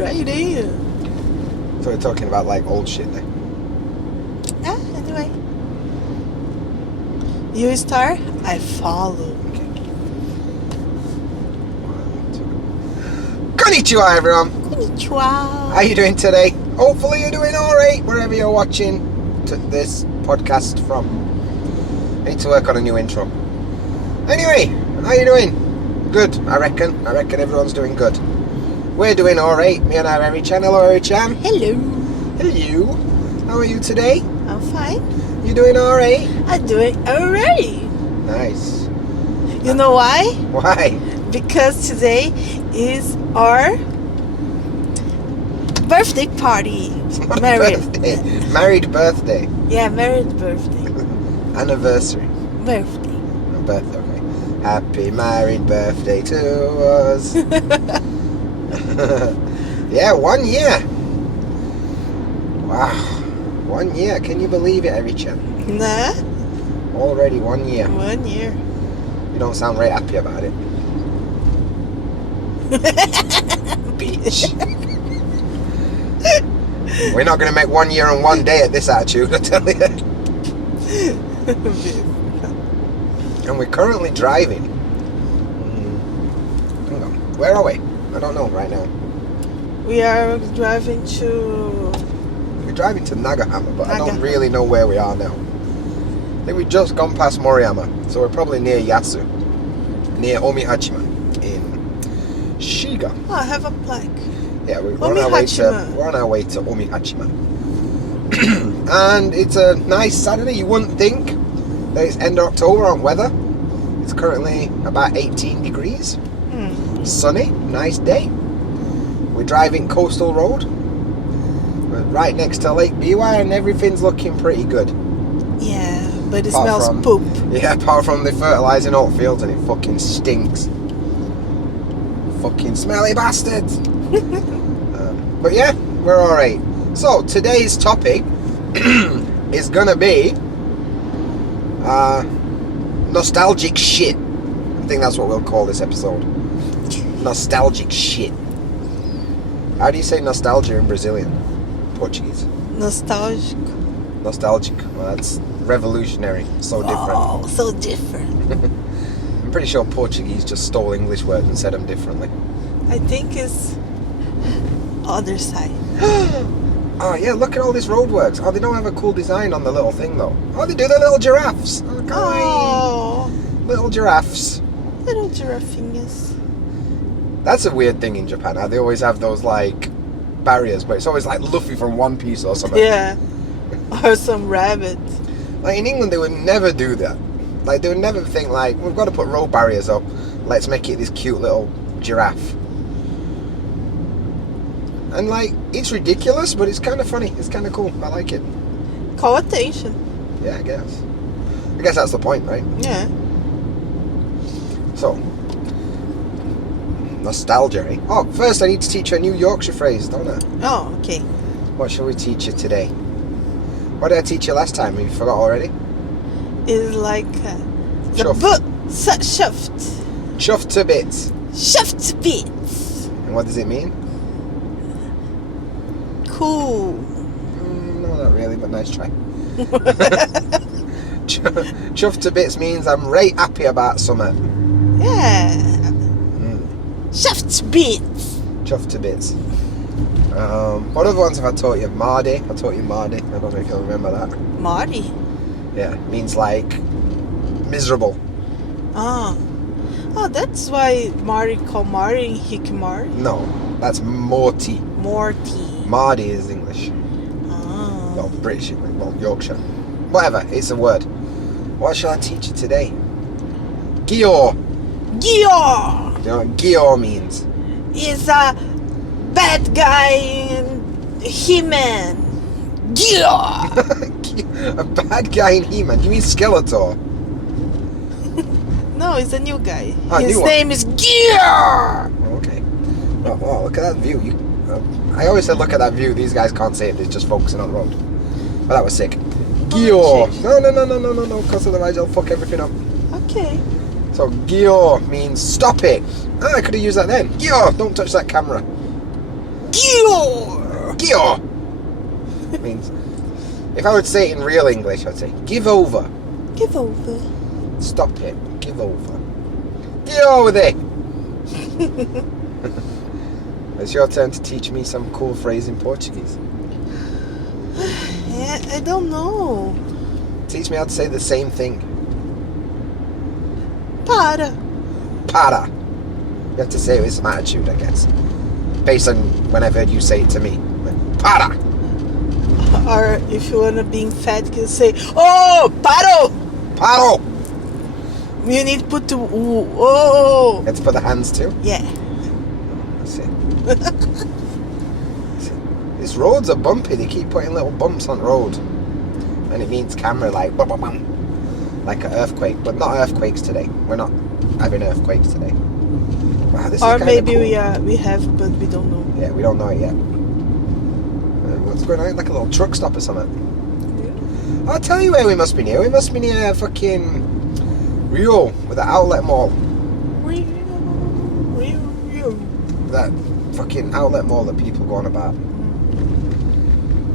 Alrighty. So we're talking about like old shit there. Anyway. You start, I follow. Okay. 1, 2. Konnichiwa, everyone. Konnichiwa. How you doing today? Hopefully you're doing alright wherever you're watching this podcast from. I need to work on a new intro. Anyway, how you doing? Good, I reckon. I reckon everyone's doing good. We're doing alright. Me and our Erichan. Hello, Erichan. Hello. Hello. How are you today? I'm fine. You doing alright? I'm doing alright. Nice. You know why? Why? Because today is our birthday party. Married birthday. Yeah, married birthday. Anniversary. Birthday. Birthday, okay. Happy married birthday to us. Yeah, 1 year. Wow. 1 year. Can you believe it, Erichan? Nah. Already 1 year. 1 year. You don't sound very happy about it. Bitch. We're not going to make 1 year and 1 day at this attitude, I tell you. And we're currently driving. Hang on. Where are we? I don't know right now. We are driving to... We're driving to Nagahama, but I don't really know where we are now. I think we've just gone past Moriyama, so we're probably near Yasu. Near Omihachima in Shiga. Oh, I have a plaque. Yeah, we're on our way to Omihachima. And it's a nice Saturday. You wouldn't think that it's end of October on weather. It's currently about 18 degrees. Sunny, nice day. We're driving Coastal Road. We're right next to Lake Biwa and everything's looking pretty good. Yeah, but it smells poop. Yeah, apart from the fertilising all fields and it fucking stinks. Fucking smelly bastards. But yeah, we're alright. So, today's topic is gonna be nostalgic shit. I think that's what we'll call this episode. Nostalgic shit. How do you say nostalgia in Brazilian? Portuguese. Nostalgic. Nostalgic. Well, that's revolutionary. So different. Oh, so different. I'm pretty sure Portuguese just stole English words and said them differently. I think it's other side. Oh yeah, look at all this roadworks. Oh, they don't have a cool design on the little thing though. Oh, they do the little giraffes. Oh, kawaii. Little giraffes. Little giraffinhas. That's a weird thing in Japan. How they always have those like barriers, but it's always like Luffy from One Piece or something. Yeah. Or some rabbit. Like in England, they would never do that. Like they would never think like, we've got to put road barriers up. Let's make it this cute little giraffe. And like, it's ridiculous, but it's kind of funny. It's kind of cool. I like it. Call attention. Yeah, I guess. I guess that's the point, right? Yeah. So, nostalgia, eh? Oh, first I need to teach you a new Yorkshire phrase, don't I? Oh, okay. What shall we teach you today? What did I teach you last time? Have you forgot already? It's like shuffed. Chuffed to bits. Shuffed to bits. And what does it mean? Cool. No, not really, but nice try. Chuffed to bits means I'm right happy about something. Yeah. Shuffed to bits. Chuffed to bits. What other ones have I taught you? Mardy. I taught you Mardy. I don't know if you'll remember that. Marty. Yeah, means like miserable. Oh, that's why Marty called Marty Hikimari. No, that's Morty. Morty. Mardy is English. Oh. Well, British English. Well, Yorkshire. Whatever, it's a word. What shall I teach you today? Gior. Gior. Do you know what Gior means? Is a bad guy in He-Man. Gior. A bad guy in He-Man? You mean Skeletor? No, he's a new guy. Oh, his new name is Gior. Okay. Oh, look at that view. I always said look at that view. These guys can't see it. They're just focusing on the road. But that was sick. Gior. No. Because otherwise I'll fuck everything up. Okay. So Gior means stop it. I could have used that then. Gior, don't touch that camera. Gior! Gior! Means, if I would say it in real English, I'd say, give over. Give over. Stop it. Give over. Get over there. It's your turn to teach me some cool phrase in Portuguese. I don't know. Teach me how to say the same thing. Para. Para. You have to say it with some attitude, I guess. Based on when I've heard you say it to me. Like, para. Or if you want to be emphatic, you say, oh, paro! Paro. You need to put the oh. You have to put the hands too? Yeah. That's it. These roads are bumpy. They keep putting little bumps on the road. And it means camera like bum, bum, bum. Like an earthquake. But not earthquakes today. We're not having earthquakes today. Wow, this Or is maybe cool. we have, but we don't know. Yeah, we don't know it yet. What's going on? Like a little truck stop or something. Yeah. I'll tell you where we must be near. We must be near fucking Rio with the outlet mall. Rio. That fucking outlet mall that people go on about.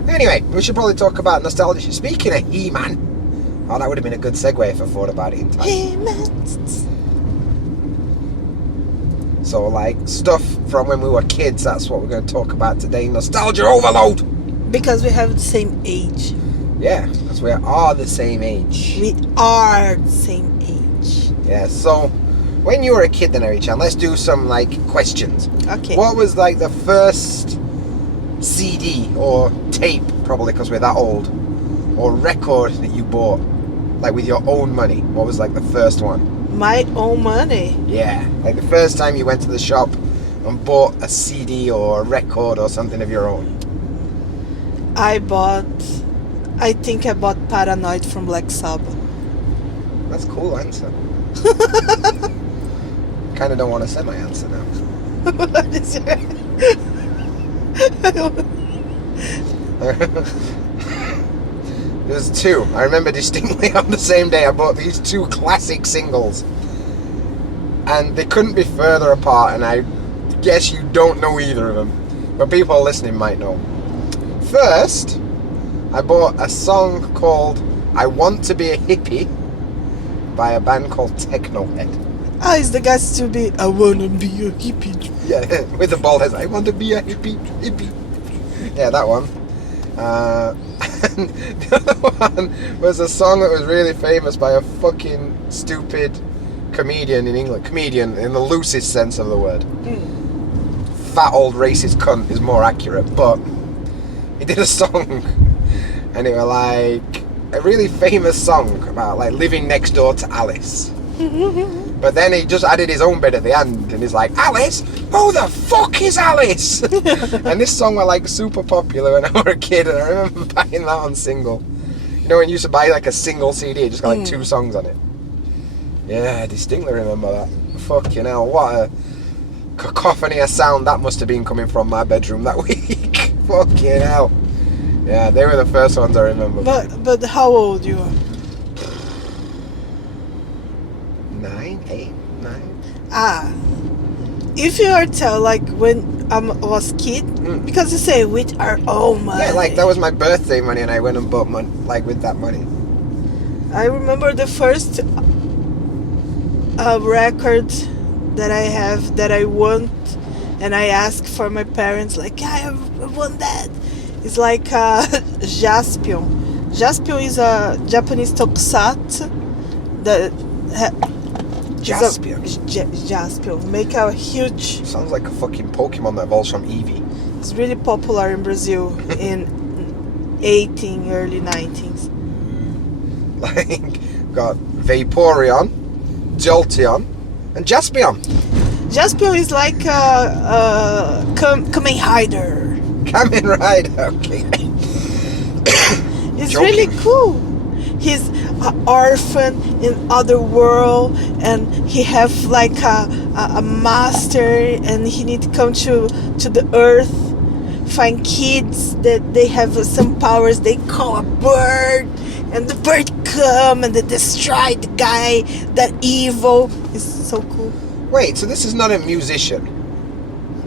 Anyway, we should probably talk about nostalgia. Speaking of He-Man. Oh, that would have been a good segue if I thought about it in time. He-Man. So, like, stuff from when we were kids, that's what we're going to talk about today. Nostalgia overload! Because we have the same age. Yeah, because we are the same age. We are the same age. Yeah, so, when you were a kid then, Erichan, let's do some, like, questions. Okay. What was, like, the first CD or tape, probably because we're that old, or record that you bought, like, with your own money? What was, like, the first one? My own money. Yeah, like the first time you went to the shop and bought a CD or a record or something of your own. I think I bought Paranoid from Black Sabbath. That's a cool answer. Kind of don't want to say my answer now. What is your... There's two. I remember distinctly on the same day I bought these two classic singles. And they couldn't be further apart, and I guess you don't know either of them. But people listening might know. First, I bought a song called I Want to Be a Hippie by a band called Technohead. Ah, it's the guys to be, I wanna be a hippie. Yeah, with the bald head. I want to be a hippie. Yeah, that one. And the other one was a song that was really famous by a fucking stupid comedian in England. Comedian in the loosest sense of the word. Fat old racist cunt is more accurate, but he did a song and it was like a really famous song about like living next door to Alice. But then he just added his own bit at the end and he's like, Alice? Who the fuck is Alice? And this song was like super popular when I was a kid, and I remember buying that on single. You know when you used to buy like a single CD, it just got like 2 songs on it. Yeah, I distinctly remember that. Fucking hell, what a cacophony of sound that must have been coming from my bedroom that week. Fucking hell. Yeah, they were the first ones I remember. But how old you are? 9, 8, 9. Ah, if you are tell like when I was kid, because you say with our own money. Yeah, like that was my birthday money, and I went and bought money, like with that money. I remember the first record that I have that I want, and I asked for my parents like, I want that. It's like Jaspion. Jaspion is a Japanese tokusatsu that. Jaspion. Jaspion. Make a huge... Sounds like a fucking Pokemon that evolves from Eevee. It's really popular in Brazil in early 90s. Like, got Vaporeon, Jolteon, and Jaspion. Jaspion is like a Kamen Rider. Kamen Rider, okay. It's Joking. really cool. He's an orphan in other world, and he have like a master, and he need to come to the earth, find kids that they have some powers. They call a bird, and the bird come and they destroy the guy that evil. It's so cool. Wait, so this is not a musician?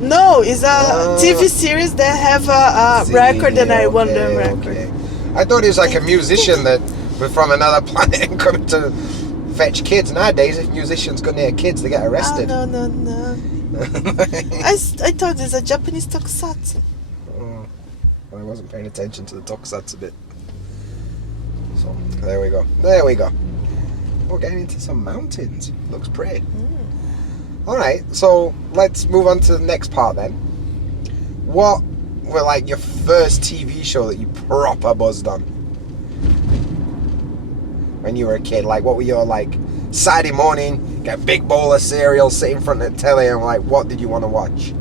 No, it's a TV series that have a record and I won the record. Okay. I thought he was like a musician that was from another planet and coming to fetch kids. Nowadays, if musicians go near kids, they get arrested. Oh, no. I thought it's a Japanese tokusatsu. Oh, I wasn't paying attention to the tokusatsu bit. So, there we go. We're getting into some mountains. Looks pretty. Alright, so let's move on to the next part then. What were like your first TV show that you proper buzzed on? When you were a kid, like what were your like Saturday morning, get a big bowl of cereal, sit in front of the telly and like what did you want to watch?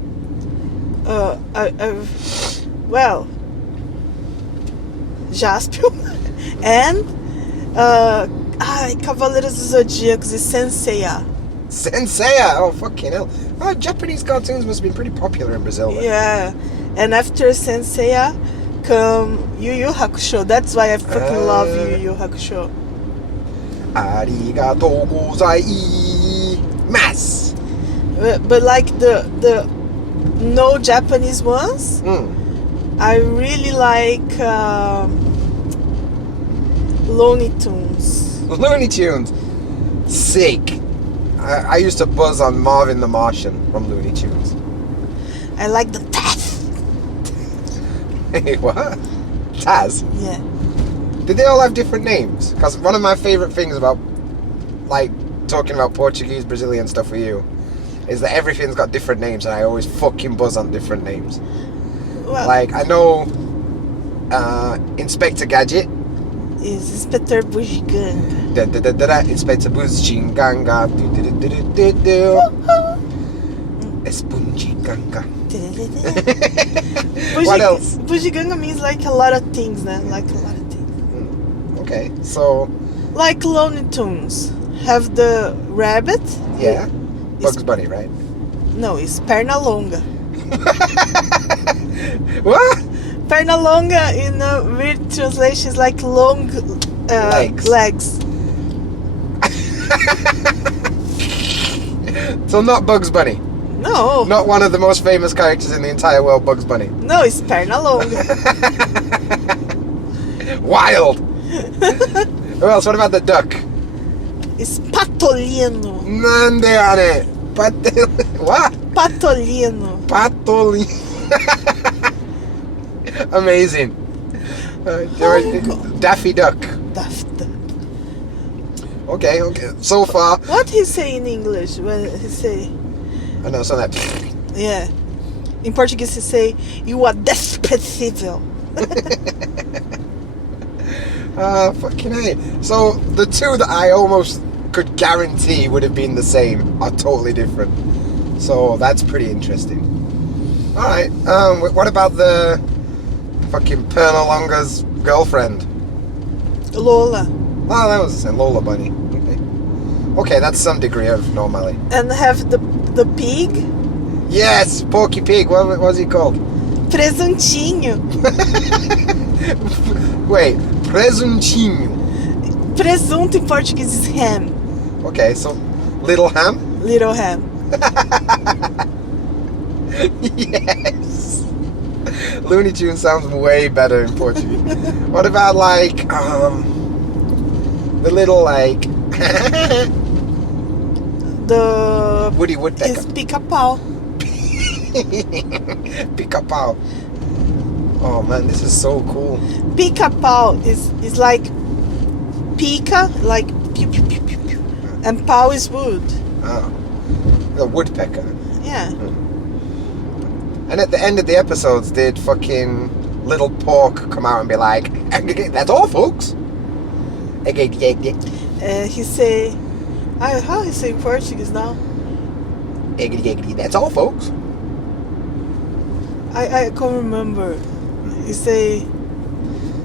Well, Jaspion and Cavaleiros do Zodíaco e Senseiya. Senseiya! Oh, fucking hell. Oh, Japanese cartoons must have been pretty popular in Brazil then. Yeah. And after Senseiya come Yu Yu Hakusho. That's why I fucking love Yu Yu Hakusho. Arigatou gozaimasu. But like the no Japanese ones, I really like Looney Tunes. Looney Tunes. Sick. I used to buzz on Marvin the Martian from Looney Tunes. I like the Taz. Hey, what? Taz? Yeah. Did they all have different names? Because one of my favourite things about, like, talking about Portuguese, Brazilian stuff with you is that everything's got different names and I always fucking buzz on different names. Well, like, I know Inspector Gadget. Is Inspector Bugiganga. Inspector Bugiganga. Espungiganga. What else? Bugiganga means like a lot of things, man. Like a lot of things. Okay, so... Like Looney Tunes. Have the rabbit. Yeah. Bugs Bunny, right? No, it's Pernalonga. What? Pernalonga in a weird translation is like long legs. So not Bugs Bunny? No. Not one of the most famous characters in the entire world, Bugs Bunny? No, it's Pernalonga. Wild! Who else? What about the duck? It's Patolino. Nande on it. What? Patolino. Patolino. Amazing. Daffy Duck. Daffy Duck. Okay. So far. What he say in English when he say? I know, so that. Yeah. In Portuguese he say, you are desprezível. Fucking hate. So the two that I almost could guarantee would have been the same are totally different. So that's pretty interesting. Alright, what about the fucking Pernalonga's girlfriend? Lola. Oh, that was the same, Lola Bunny. Okay, that's some degree of normality. And have the pig? Yes, Porky Pig, what was he called? Presuntinho. Wait, Presuntinho. Presunto in Portuguese is ham. Okay, so Little Ham? Little ham. Yes. Looney Tunes sounds way better in Portuguese. What about like the little like the Woody Woodpecker? Is pica-pau. Pica-pau. Oh man, this is so cool. Pica-pau is like pica, like pew pew pew pew pew, and pau is wood. Oh, the woodpecker. Yeah. And at the end of the episodes, did fucking Little Pork come out and be like, "That's all, folks." He say, how he say in Portuguese now? That's all, folks. I can't remember. He say.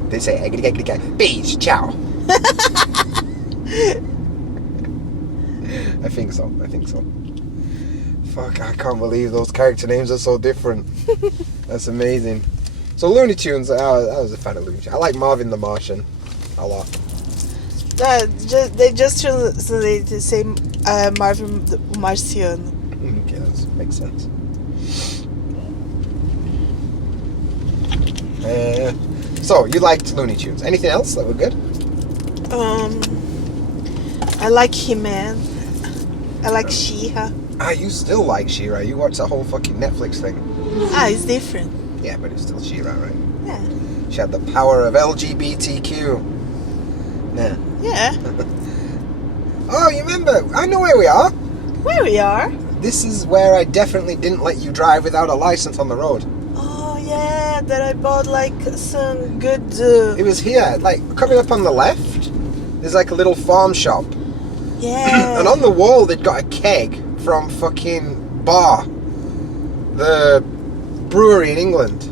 They say, "Peace, ciao." I think so. Fuck, I can't believe those character names are so different. That's amazing. So Looney Tunes, I was a fan of Looney Tunes. I like Marvin the Martian a lot. They just translated to say Marvin the Marciano. Okay, that makes sense. So, you liked Looney Tunes. Anything else that were good? I like He-Man. I like Shiga. You still like She-Ra. You watched that whole fucking Netflix thing. It's different. Yeah, but it's still She-Ra, right? Yeah. She had the power of LGBTQ. Yeah. Yeah. Oh, you remember? I know where we are. Where we are? This is where I definitely didn't let you drive without a license on the road. Oh, yeah. That I bought like some good... It was here, like, coming up on the left, there's like a little farm shop. Yeah. And on the wall, they'd got a keg from fucking Bar, the brewery in England.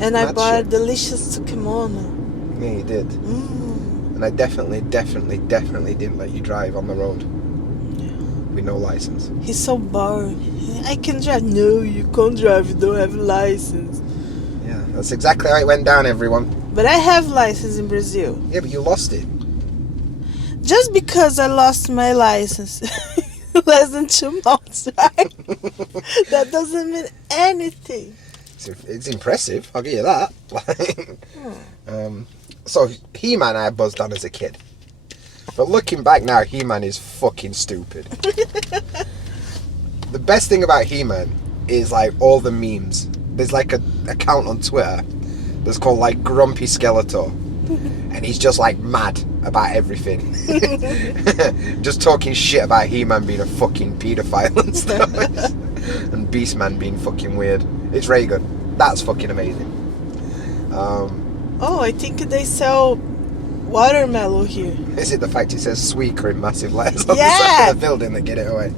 And I Mad bought shit. a delicious kimono. Yeah, you did. And I definitely didn't let you drive on the road with no license. He's so boring. I can drive. No, you can't drive. You don't have a license. Yeah, that's exactly how it went down, everyone. But I have license in Brazil. Yeah, but you lost it. Just because I lost my license less than 2 months, right? That doesn't mean anything. It's impressive, I'll give you that. So, He-Man I buzzed on as a kid. But looking back now, He-Man is fucking stupid. The best thing about He-Man is like all the memes. There's like a account on Twitter that's called like Grumpy Skeletor. And he's just like mad about everything. Just talking shit about He-Man being a fucking paedophile and stuff. And Beastman being fucking weird. It's very good. That's fucking amazing. I think they sell watermelon here. Is it the fact it says Sweeker in massive letters on the Yeah. side of the building that get it away?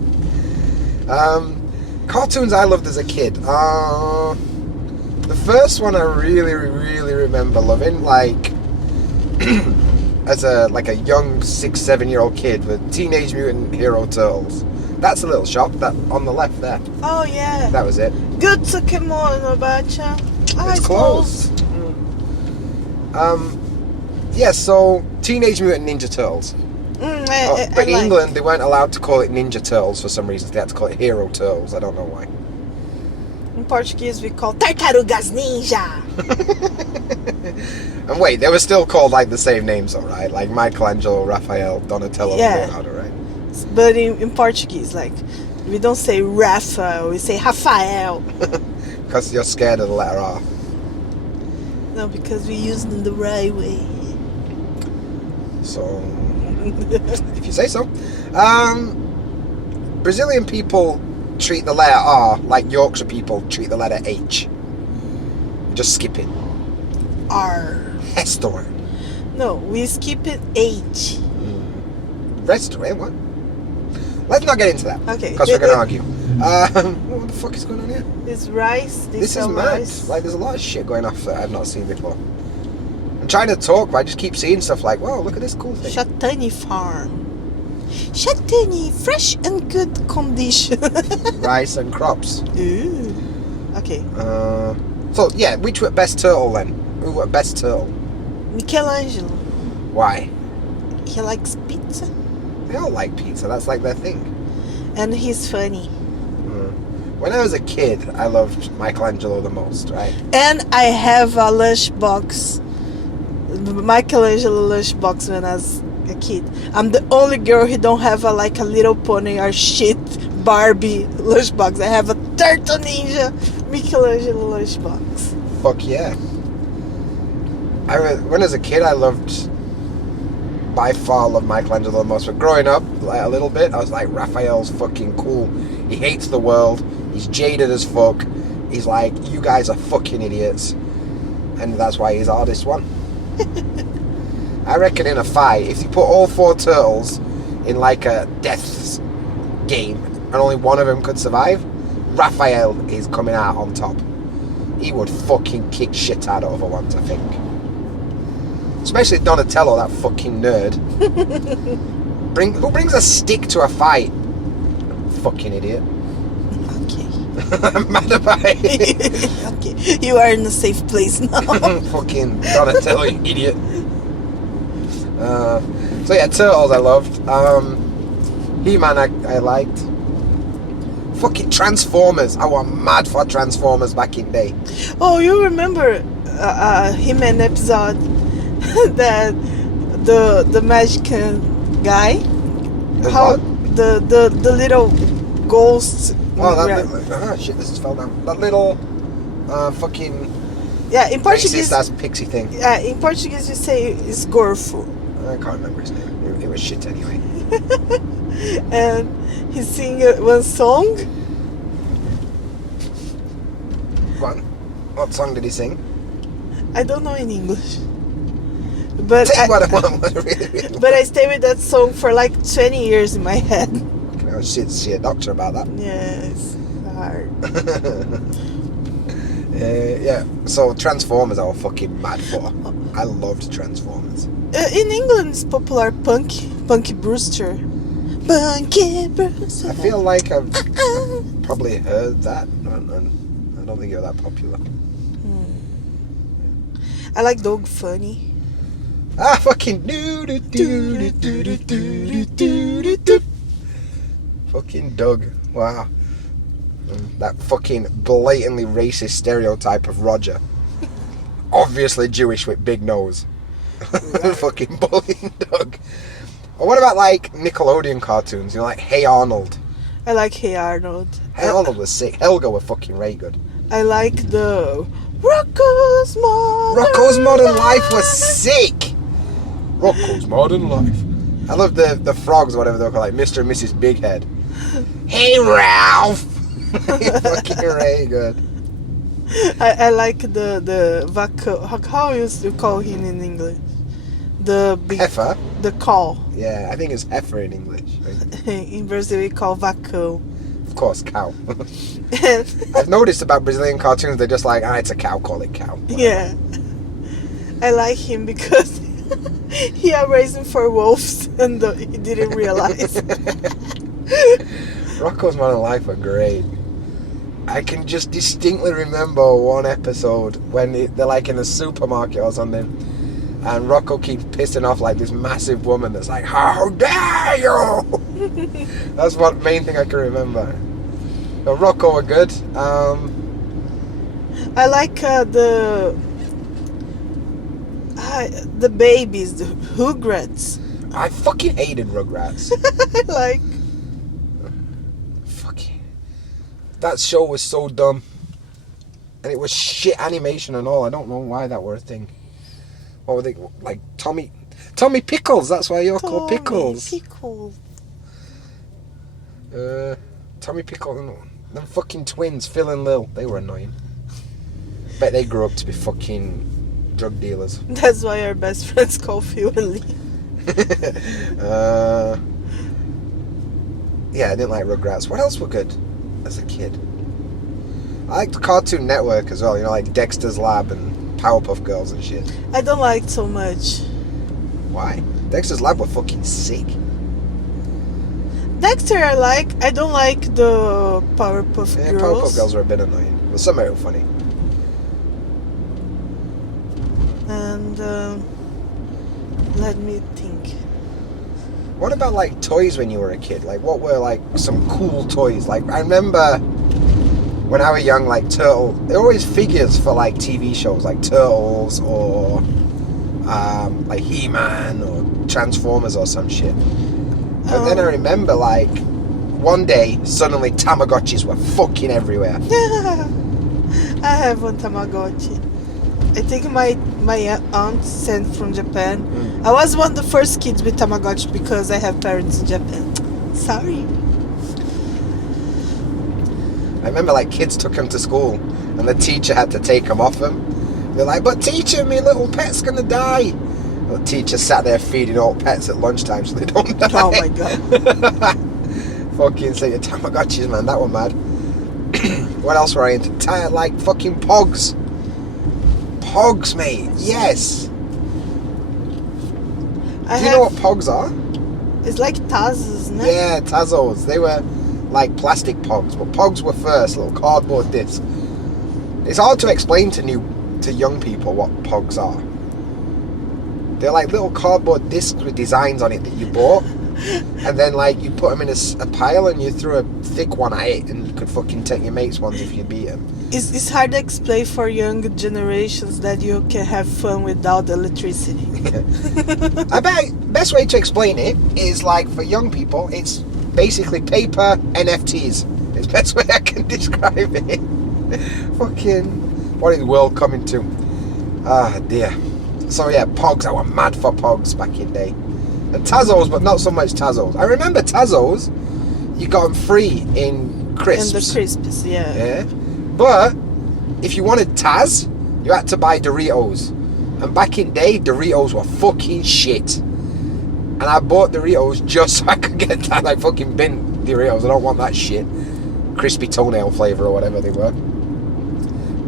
Cartoons I loved as a kid. The first one I really remember loving, like as a young 6-7-year-old kid, with Teenage Mutant Hero Turtles. That's a little shop that on the left there. Oh yeah. That was it. Good to kimono, bacha. It's closed. Yeah, so Teenage Mutant Ninja Turtles. But in England, they weren't allowed to call it Ninja Turtles for some reason. They had to call it Hero Turtles. I don't know why. In Portuguese, we call Tartarugas Ninja. And wait, they were still called like the same names, though, right? Like Michelangelo, Raphael, Donatello, Leonardo, right? But in Portuguese, like, we don't say Raphael, we say Rafael. Because you're scared of the letter R. No, because we use them the right way. So, if you say so. Brazilian people treat the letter R like Yorkshire people treat the letter H. You just skip it. R. Restaurant. No, we skip it H. Restaurant, what? Let's not get into that. Okay. Because we're going to argue. What the fuck is going on here? It's rice. This is mad. Rice. Like, there's a lot of shit going off that I've not seen before. I'm trying to talk, but I just keep seeing stuff like, wow, look at this cool thing. Chatani farm. Chatani, fresh and good condition. Rice and crops. Ooh. Okay. So, yeah, which were best turtle then? Who were best turtle? Michelangelo. Why? He likes pizza. They all like pizza, that's like their thing. And he's funny. When I was a kid, I loved Michelangelo the most, right? And I have a lunchbox. Michelangelo lunchbox when I was a kid. I'm the only girl who don't have a Little Pony or shit Barbie lunchbox. I have a Turtle Ninja Michelangelo lunchbox. Fuck yeah. When I was a kid, I by far loved Michelangelo the most. But growing up, like, a little bit, I was like, Raphael's fucking cool. He hates the world. He's jaded as fuck. He's like, you guys are fucking idiots. And that's why he's the hardest one. I reckon in a fight, if you put all 4 turtles in like a death game and only one of them could survive, Raphael is coming out on top. He would fucking kick shit out of other ones, I think. Especially Donatello, that fucking nerd. Who brings a stick to a fight? Fucking idiot. Okay. I'm mad about it. Okay. You are in a safe place now. Fucking Donatello, you idiot. So yeah, Turtles I loved. He-Man I liked. Fucking Transformers. I was mad for Transformers back in the day. Oh, you remember He-Man episode that the magician guy, the little ghost. Shit! This has fell down. That little fucking in Portuguese. That's pixie thing. Yeah, in Portuguese you say it's gorfo. I can't remember his name. It was shit anyway. And he sing one song. What song did he sing? I don't know in English. But But I stay with that song for like 20 years in my head. I should see a doctor about that. Yeah, it's hard. Yeah. So Transformers I was fucking mad for. I loved Transformers. In England it's popular Punky Brewster. Punky Brewster. I feel like I've probably heard that. I don't think you're that popular. I like Dog Funny. Fucking fucking Doug. Wow. That fucking blatantly racist stereotype of Roger. Obviously Jewish with big nose. Fucking bullying Doug. Or what about like Nickelodeon cartoons? You know, like Hey Arnold. I like Hey Arnold. Hey Arnold was sick. Helga were fucking very good. I like the Rocko's Modern Life was sick. Rocko's Modern Life. I love the frogs, whatever they're called, like Mr. and Mrs. Big Head. Hey Ralph. Fucking very good. I like the Vaco. How used to call him in English? The big heifer. The cow. Yeah, I think it's heifer in English. Right? In Brazil we call Vaco. Of course, cow. I've noticed about Brazilian cartoons, they're just like, it's a cow, call it cow. Whatever. Yeah. I like him because he are raising for wolves and he didn't realize. Rocko's Modern Life are great. I can just distinctly remember one episode when they're like in a supermarket or something, and Rocco keeps pissing off like this massive woman that's like, how dare you! That's one main thing I can remember. But Rocco were good. I like the babies, the Rugrats. I fucking hated Rugrats. I like. Fucking. That show was so dumb. And it was shit animation and all. I don't know why that were a thing. What were they like? Tommy Pickles. That's why you're called Pickles. Tommy Pickles. Them fucking twins, Phil and Lil. They were annoying. Bet they grew up to be fucking drug dealers. That's why our best friends call Phil and Leigh. Yeah, I didn't like Rugrats. What else were good as a kid? I liked Cartoon Network as well. You know, like Dexter's Lab and Powerpuff Girls and shit. I don't like so much. Why? Dexter's Lab were fucking sick. Dexter I like. I don't like the Powerpuff Girls. Powerpuff Girls were a bit annoying. But some are funny. And let me think. What about like toys when you were a kid? Like what were like some cool toys? Like I remember when I was young, like Turtle. There were always figures for like TV shows, like Turtles or like He-Man or Transformers or some shit. But then I remember like one day suddenly Tamagotchis were fucking everywhere. I have one Tamagotchi. I think my aunt sent from Japan. I was one of the first kids with Tamagotchi because I have parents in Japan. Sorry. I remember like kids took them to school and the teacher had to take them off them. They're like, but teacher, my little pet's gonna die. The teacher sat there feeding all pets at lunchtime so they don't die. Oh my god. Fucking say your Tamagotchis, man, that one mad. What else were I into? Like fucking Pogs. Pogs, mate. Yes. Do you know what Pogs are? It's like Tazos, no? Yeah, Tazos. They were like plastic Pogs, but Pogs were first, little cardboard disc. It's hard to explain to young people what Pogs are. They're like little cardboard discs with designs on it that you bought. And then like you put them in a pile and you threw a thick one at it, and you could fucking take your mate's ones if you beat them. It's hard to explain for younger generations that you can have fun without electricity. I bet best way to explain it is like for young people, it's basically paper NFTs. It's the best way I can describe it. Fucking, what is the world coming to? Ah dear. So yeah, Pogs. I was mad for Pogs back in day. And Tazos, but not so much Tazos. I remember Tazos, you got them free in crisps. And the crisps, yeah. Yeah. But if you wanted Taz, you had to buy Doritos. And back in day, Doritos were fucking shit. And I bought Doritos just so I could get that, like fucking bin Doritos. I don't want that shit. Crispy toenail flavour or whatever they were.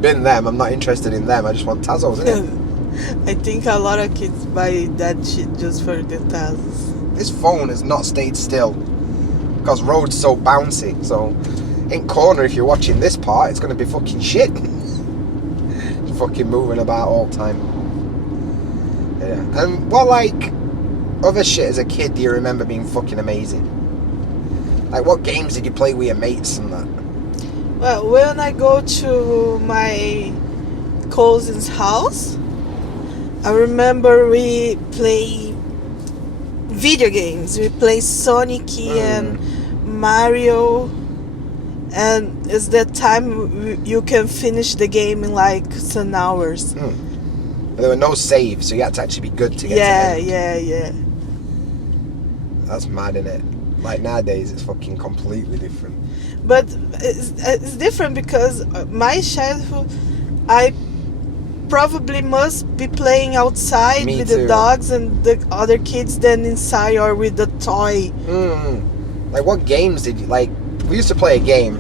Bin them, I'm not interested in them. I just want Tazos, innit? I think a lot of kids buy that shit just for the Taz. This phone has not stayed still because road's so bouncy. So in corner, if you're watching this part, it's going to be fucking shit. It's fucking moving about all the time. Yeah. And what like other shit as a kid do you remember being fucking amazing? Like what games did you play with your mates and that? Well, when I go to my cousin's house, I remember we play video games. We play Sonic and Mario, and it's that time you can finish the game in like some hours. But there were no saves, so you had to actually be good to get to the end. Yeah. That's mad, innit? Like nowadays, it's fucking completely different. But it's different because my childhood, I probably must be playing outside with the dogs and the other kids than inside or with the toy. Like what games did you like? We used to play a game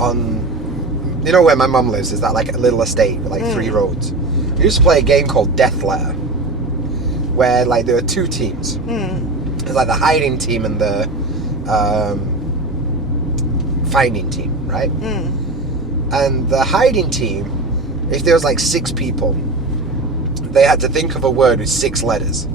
on, you know where my mum lives, is that like a little estate with like 3 roads. We used to play a game called Death Letter, where like there were 2 teams. It's like the hiding team and the finding team, right? And the hiding team, if there was like 6 people, they had to think of a word with 6 letters.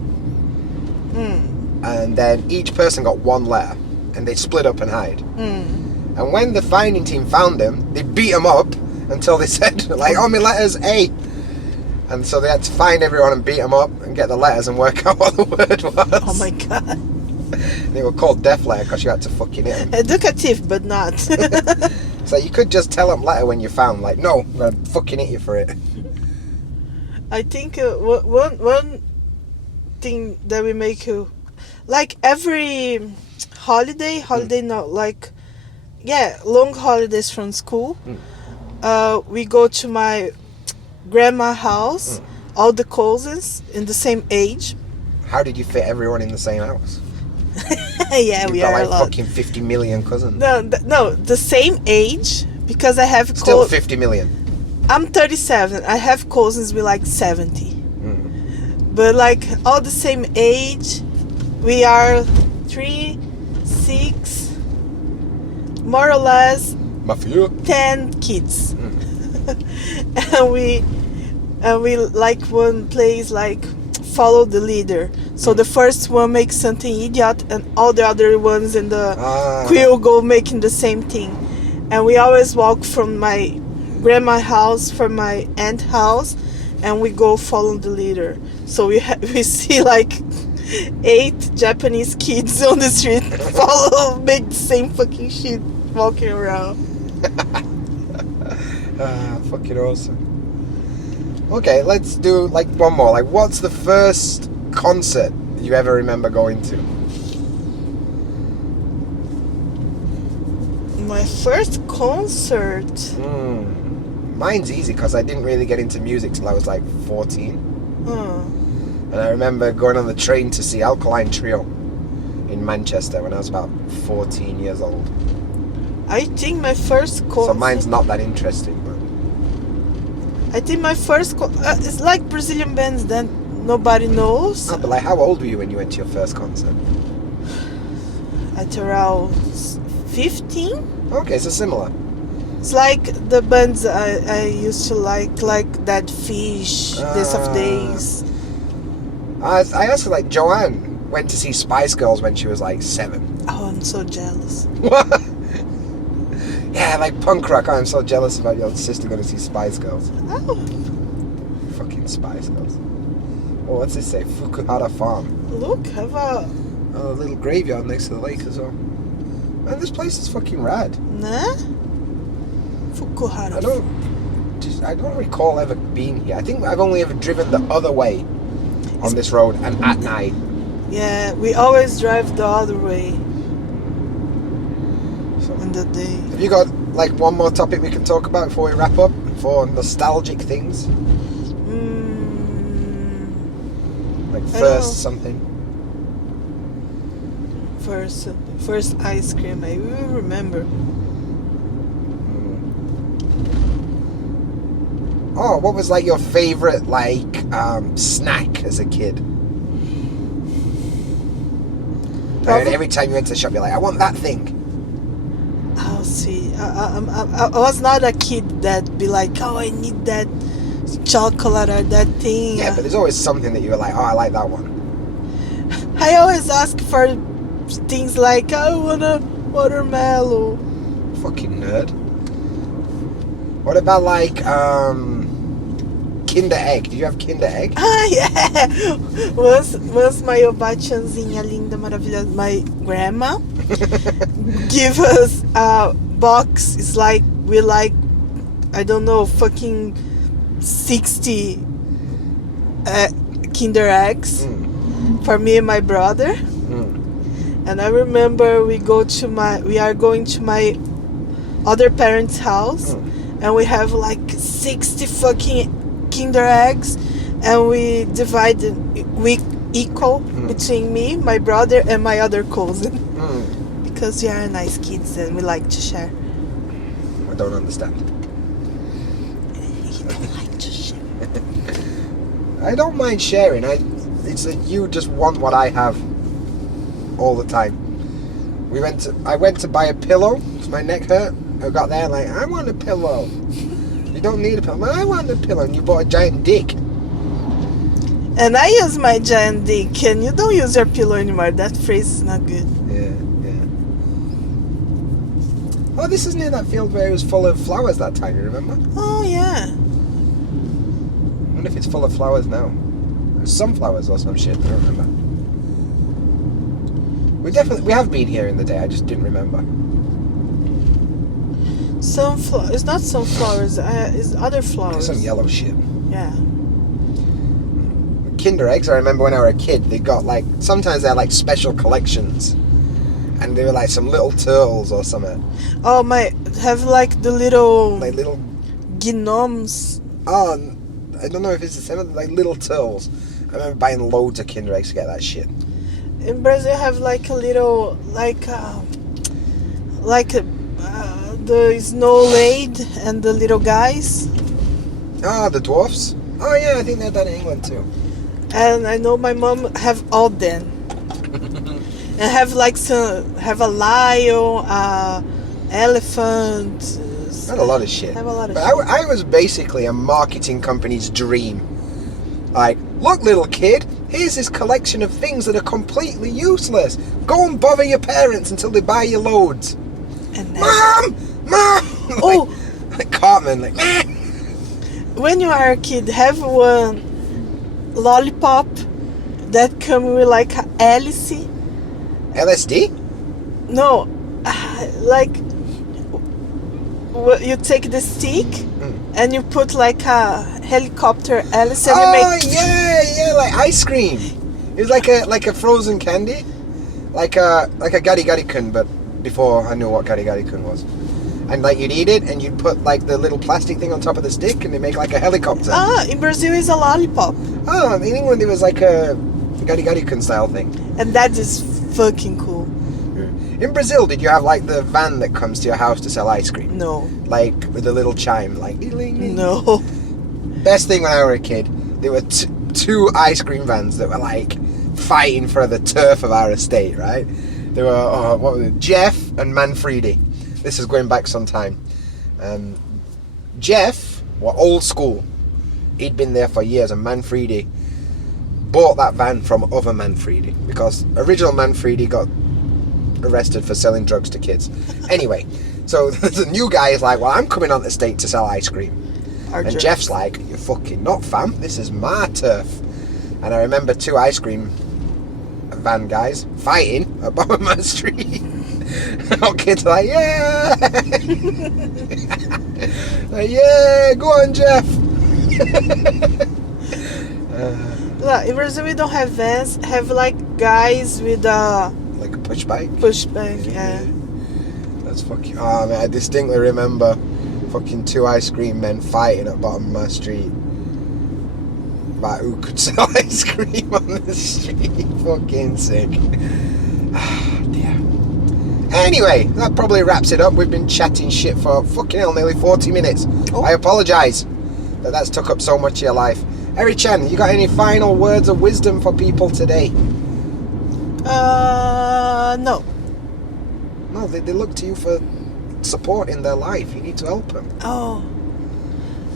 And then each person got 1 letter, and they split up and hide. And when the finding team found them, they beat them up until they said, like, oh, my letter's A. And so they had to find everyone and beat them up and get the letters and work out what the word was. Oh my god. They were called Death Letter because you had to fucking hit them. Educative, but not. So you could just tell them letter when you found, like, no, I'm going to fucking hit you for it. I think one thing that we make, like every holiday not like, long holidays from school, we go to my grandma's house, all the cousins in the same age. How did you fit everyone in the same house? Yeah, we got are like a lot. fucking 50 million cousins. No, the same age, because I have still 50 million. I'm 37. I have cousins with like 70. But like all the same age, we are 3, 6, more or less 10 kids. and we like one place like follow the leader. So the first one makes something idiot, and all the other ones in the queue go making the same thing. And we always walk from my grandma's house, from my aunt's house, and we go follow the leader. So we see like 8 Japanese kids on the street make the same fucking shit, walking around. Fucking awesome. Okay, let's do like one more. Like, what's the first concert you ever remember going to? My first concert? Mine's easy because I didn't really get into music till I was like 14. And I remember going on the train to see Alkaline Trio in Manchester when I was about 14 years old. I think my first concert... So mine's not that interesting, but... I think my first... it's like Brazilian bands that nobody knows. But like, how old were you when you went to your first concert? At around 15. Okay, so similar. It's like the bands I used to like Dead Fish, Days of Days. I asked like JaDan. went to see Spice Girls when she was like 7. Oh, I'm so jealous. What? Yeah, like punk rock. I'm so jealous about your sister going to see Spice Girls. Oh. Fucking Spice Girls. Oh, what's this say? Fukuhara Farm. Look, have a little graveyard next to the lake as well. Man, this place is fucking rad. Nah? Fukuhara. I don't recall ever being here. I think I've only ever driven the other way on this road and at night. Yeah, we always drive the other way So, in the day. have you got like one more topic we can talk about before we wrap up? For nostalgic things? Like first something? First ice cream, I will remember. Oh, what was like your favorite like snack as a kid? And every time you went to the shop, you're like, I want that thing. I'll see. I was not a kid that be like, oh, I need that chocolate or that thing. Yeah, but there's always something that you were like, oh, I like that one. I always ask for things like, I want a watermelon. Fucking nerd. What about like Kinder Egg? Did you have Kinder Egg? Ah, yeah. Once my obachanzinha linda, maravilhosa, my grandma give us a box. It's like, we like, I don't know, fucking 60 Kinder Eggs for me and my brother. And I remember we are going to my other parents' house, and we have like 60 fucking Kinder Eggs, and we divided equal between me, my brother, and my other cousin. Because we are nice kids and we like to share. I don't understand. You don't like to share. I don't mind sharing. It's that you just want what I have all the time. I went to buy a pillow because my neck hurt. I got there like, I want a pillow. You don't need a pillow. I want a pillow. And you bought a giant dick. And I use my giant dick, and you don't use your pillow anymore. That phrase is not good. Yeah. Oh, this is near that field where it was full of flowers that time, you remember? Oh, yeah. I wonder if it's full of flowers now. There's sunflowers or some shit, I don't remember. We have been here in the day, I just didn't remember. Sunflower. It's not sunflowers. It's other flowers. Some yellow shit. Yeah. Kinder Eggs, I remember when I was a kid, they got like, sometimes they're like special collections. And they were like some little turtles or something. Oh, have like the little... Like little... Gnomes. Oh, I don't know if it's the same, like little turtles. I remember buying loads of Kinder Eggs to get that shit. In Brazil, have like a little, the snow laid and the little guys. Ah, the dwarfs? Oh yeah, I think they're done in England too. And I know my mom have all them. And have a lion, elephant. Had a lot of shit. Have a lot of but shit. I was basically a marketing company's dream. Like, look, little kid, here's this collection of things that are completely useless. Go and bother your parents until they buy you loads. And then, Mom! Oh! like Cartman, like, meh. When you are a kid, have one lollipop that come with like a hélice. LSD? No, you take the stick and you put like a helicopter hélice and you make... yeah, like ice cream. It was like a frozen candy, like a gari gari kun, but before I knew what gari gari kun was. And like you'd eat it and you'd put like the little plastic thing on top of the stick and they make like a helicopter. In Brazil is a lollipop. Oh, in England it was like a gari gari kun style thing. And that is fucking cool. In Brazil, did you have like the van that comes to your house to sell ice cream? No. Like with a little chime, like ding. No. Best thing when I was a kid, there were two ice cream vans that were like fighting for the turf of our estate, right? They were, what was it? Jeff and Manfredi. This is going back some time. Jeff were old school. He'd been there for years, and Manfredi bought that van from other Manfredi, because original Manfredi got arrested for selling drugs to kids. Anyway, so the new guy is like, well, I'm coming on the state to sell ice cream. And Jeff's like, you're fucking not, fam. This is my turf. And I remember 2 ice cream van guys fighting at Bamie Street. All kids are like, yeah! Like, yeah, go on, Jeff! Look, in Brazil we don't have vans, have like guys with like a push bike? Push bike, yeah. That's fucking... Oh, man, I distinctly remember fucking 2 ice cream men fighting at Bamie Street about who could sell ice cream on the street. Fucking sick. Ah, dear. Anyway, that probably wraps it up. We've been chatting shit for fucking hell nearly 40 minutes. Oh. I apologise that that's took up so much of your life. Erichan, you got any final words of wisdom for people today? No. No, they look to you for support in their life. You need to help them. Oh,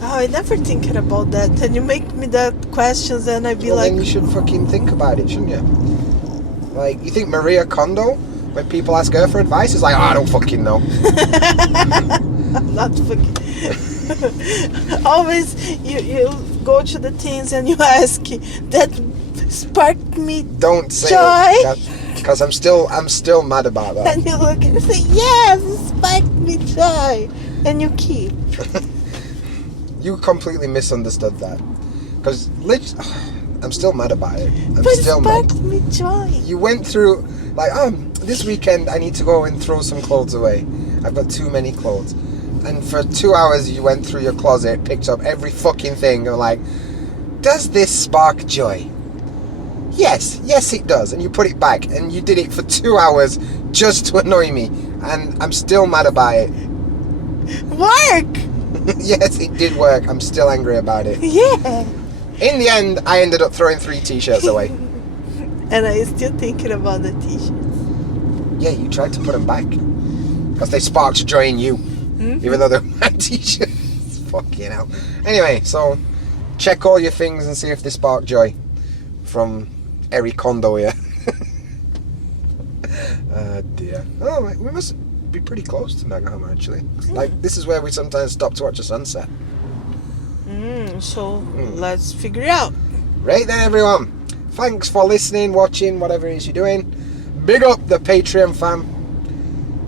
I never thinking about that. And you make me that questions and I'd be well, like... then you should fucking think about it, shouldn't you? Like, you think Maria Kondo, when people ask her for advice, is like, oh, I don't fucking know. I'm not fucking... Always, you go to the teens and you ask, that sparked me don't say joy. Because I'm still mad about that. And you look and say, yes, it sparked me joy. And you keep. You completely misunderstood that. Because I'm still mad about it. I'm but still mad. It sparked mad. me joy. You went through, like, this weekend I need to go and throw some clothes away. I've got too many clothes. And for 2 hours you went through your closet, picked up every fucking thing, and like, does this spark joy? Yes it does. And you put it back, and you did it for 2 hours just to annoy me, and I'm still mad about it. Work! Yes, it did work. I'm still angry about it. Yeah. In the end, I ended up throwing 3 t-shirts away. And I'm still thinking about the t-shirts. Yeah, you tried to put them back. Because they sparked joy in you. Even though they're my t-shirts. Fucking hell. Anyway, so check all your things and see if they spark joy. From Eric Kondo here. Dear. Oh, we must be pretty close to Nagahama, actually. Like, this is where we sometimes stop to watch the sunset. So let's figure it out. Right then, everyone. Thanks for listening, watching, whatever it is you're doing. Big up the Patreon fam.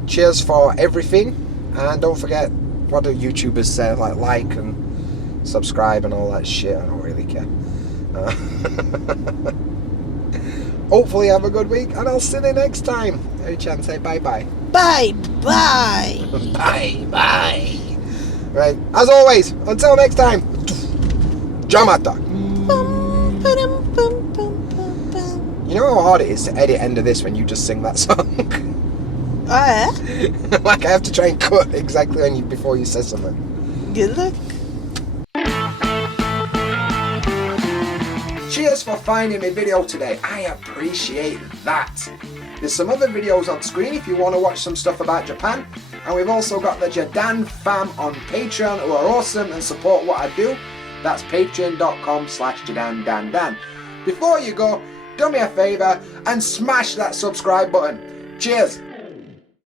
Cheers for everything. And don't forget, what do YouTubers say? Like and subscribe and all that shit. I don't really care. Hopefully have a good week, and I'll see you next time. Erichan, say bye-bye. Bye-bye. Bye-bye. Right, as always, until next time, Jcarter. You know how hard it is to edit end of this when you just sing that song? Oh, yeah? Like, I have to try and cut exactly when before you say something. Good luck. Cheers for finding my video today. I appreciate that. There's some other videos on screen if you want to watch some stuff about Japan. And we've also got the JaDanFam on Patreon, who are awesome and support what I do. That's patreon.com/JaDanDanDan. Before you go, do me a favour and smash that subscribe button. Cheers.